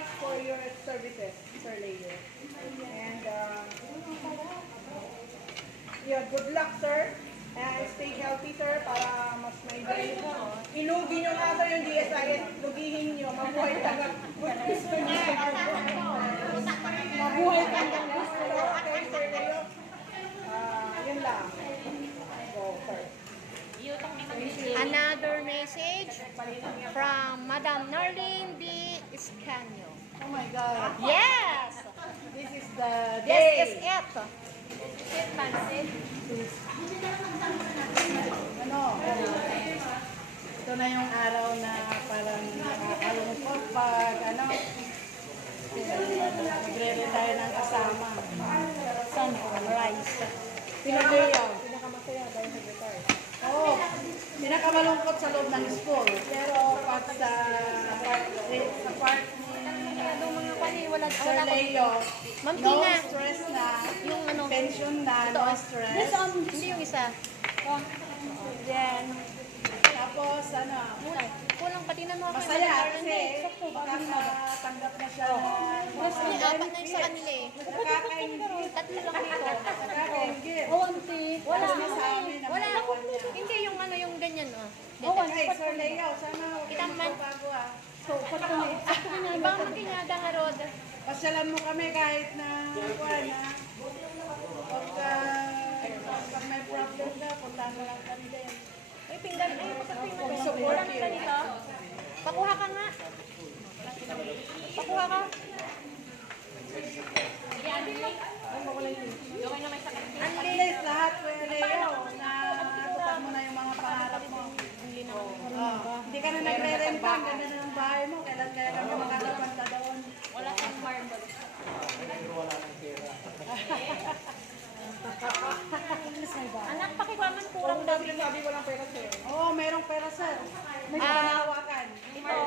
much for your services, Sir Leo. And yeah, good luck, sir. And stay healthy, sir, para mas may ilugi nyo nga, sir, yung DSIS. Lugihin nyo, mabuhay hanggang gusto nyo. Mabuhay hanggang gusto nyo. Okay, Sir Leo? Yun lang. Go, sir. Another message from Madam Narlene D. Escanio. Oh my God. Yes! This is the This day. is it. Ano? Ito na yung araw na parang nakakalungkot pag magre-retire ng kasama. Sunrise. Pinakamasaya. Pinakamasaya dahil nag-retire. Oo. Pinakamalungkot sa loob ng school. Pero pag sa part ni Sir Leo, Ma'am no Tina. stress na, Yung ano, pension na, no stress. hindi yung isa. Then, Tapos kulang patinan mo ako. masaya kasi makakatanggap na siya ng Mas may apat na yung sa kanila eh. nakakaingit. Tatlo lang dito. Nakakaingit. Wala. Ano na sa amin ang Wala. mga niya. Hindi yung ano, yung ganyan oh. Hey, Sir Leo, sana huwag Kitang kang man. magbago ah. Ibang magkanyada nga rod. Pasyalan mo kami kahit na kuwan ha. Pag may problem ka, puntahan mo lang kami din. Ay, pinggan. Ay, pagkakuha mo. Support Walang you. ganito. Pakuha ka nga. Pakuha ka. At least lahat, Sir Leo, na tutag mo na yung mga pangarap mo. Hindi ka na nagre-renta, ang ganda na ng bahay mo. Kailan kaya kami makakapunta doon? Wala kang marble. Anak, pakiwaman kurang daw. Sabi walang pera, sir. Oo, merong pera, sir. May panahawakan. Ito.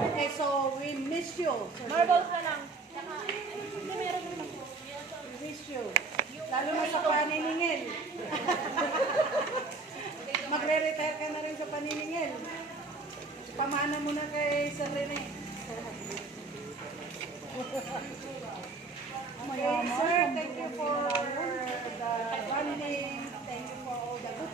Okay, so we miss you, Sir Leo. Marbles na lang. Saka, hindi meron naman. We miss you. Lalo na sa paniningil. Magre-retire ka na rin sa paniningil. Pamana mo na kay Sir Rene. Okay, sir, thank you for the funding. Thank you for all the good